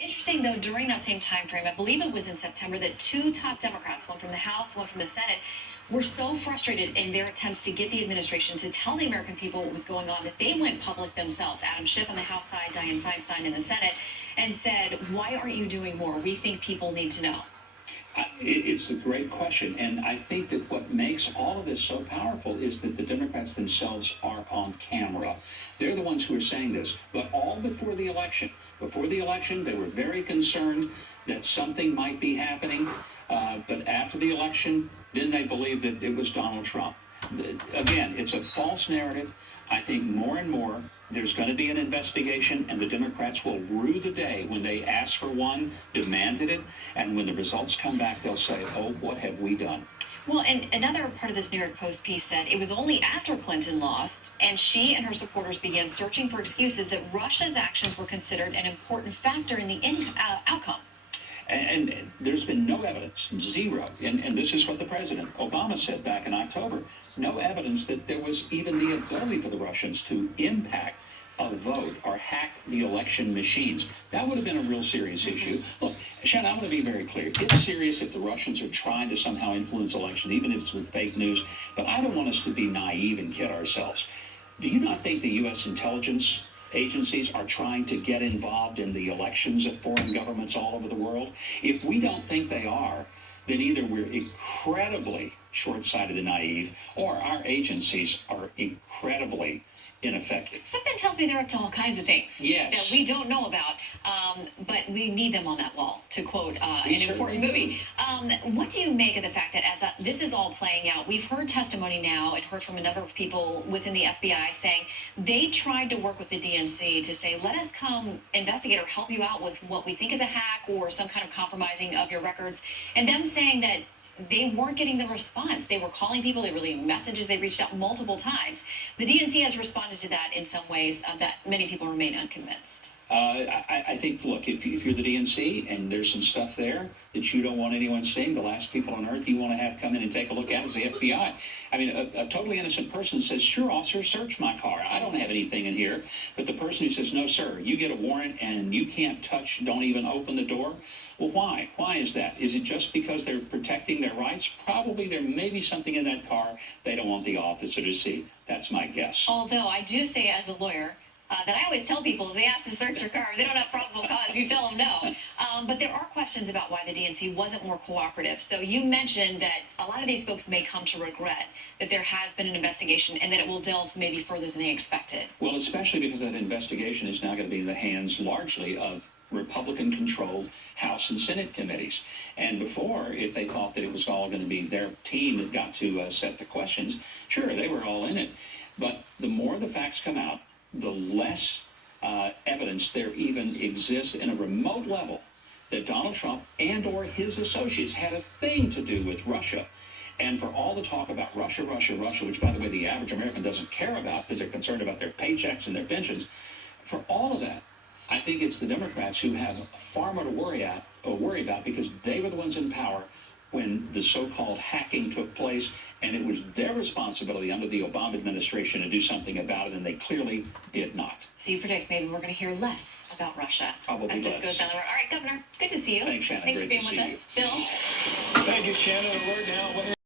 Interesting, though, during that same time frame, I believe it was in September, that two top Democrats, one from the House, one from the Senate, were so frustrated in their attempts to get the administration to tell the American people what was going on that they went public themselves. Adam Schiff on the House side, Dianne Feinstein in the Senate, and said, why aren't you doing more? We think people need to know. It's a great question, and I think that what makes all of this so powerful is that the Democrats themselves are on camera. They're the ones who are saying this, but all before the election. Before the election, they were very concerned that something might be happening, but after the election, then they believed that it was Donald Trump. Again, it's a false narrative. I think more and more there's going to be an investigation, and the Democrats will rue the day when they asked for one, demanded it, and when the results come back, they'll say, oh, what have we done? Well, and another part of this New York Post piece said it was only after Clinton lost and she and her supporters began searching for excuses that Russia's actions were considered an important factor in the outcome. And there's been no evidence, zero, and this is what the President Obama said back in October, no evidence that there was even the ability for the Russians to impact a vote or hack the election machines. That would have been a real serious issue. Look, Shannon, I want to be very clear. It's serious if the Russians are trying to somehow influence election, even if it's with fake news, but I don't want us to be naive and kid ourselves. Do you not think the U.S. intelligence agencies are trying to get involved in the elections of foreign governments all over the world? If we don't think they are, then either we're incredibly short-sighted and naive, or our agencies are incredibly ineffective. Something tells me they're up to all kinds of things that we don't know about, but we need them on that wall, to quote an important movie. What do you make of the fact that as this is all playing out, we've heard testimony now and heard from a number of people within the FBI saying they tried to work with the DNC to say, let us come investigate or help you out with what we think is a hack or some kind of compromising of your records, and them saying that they weren't getting the response. They were calling people, they were leaving messages, they reached out multiple times. The DNC has responded to that in some ways that many people remain unconvinced. I think, look, if you're the DNC and there's some stuff there that you don't want anyone seeing, the last people on earth you want to have come in and take a look at is the FBI. I mean, a totally innocent person says, sure, officer, search my car. I don't have anything in here. But the person who says, no, sir, you get a warrant and you can't touch, don't even open the door. Well, why? Why is that? Is it just because they're protecting their rights? Probably there may be something in that car they don't want the officer to see. That's my guess. Although I do say as a lawyer, that I always tell people if they ask to search your car, if they don't have probable cause, you tell them no. But there are questions about why the DNC wasn't more cooperative. So you mentioned that a lot of these folks may come to regret that there has been an investigation and that it will delve maybe further than they expected. Well, especially because that investigation is now going to be in the hands largely of Republican-controlled House and Senate committees. And before, if they thought that it was all going to be their team that got to set the questions, sure, they were all in it. But the more the facts come out, the less evidence there even exists in a remote level that Donald Trump and or his associates had a thing to do with Russia. And for all the talk about Russia, Russia, Russia, which, by the way, the average American doesn't care about because they're concerned about their paychecks and their pensions, for all of that, I think it's the Democrats who have far more to worry about because they were the ones in power when the so-called hacking took place, and it was their responsibility under the Obama administration to do something about it, and they clearly did not. So you predict maybe we're going to hear less about Russia Probably as this goes down the road. All right, Governor, good to see you. Thanks, Shannon. Thanks for Great being to with see us. Bill? Thank you, Shannon. A word now.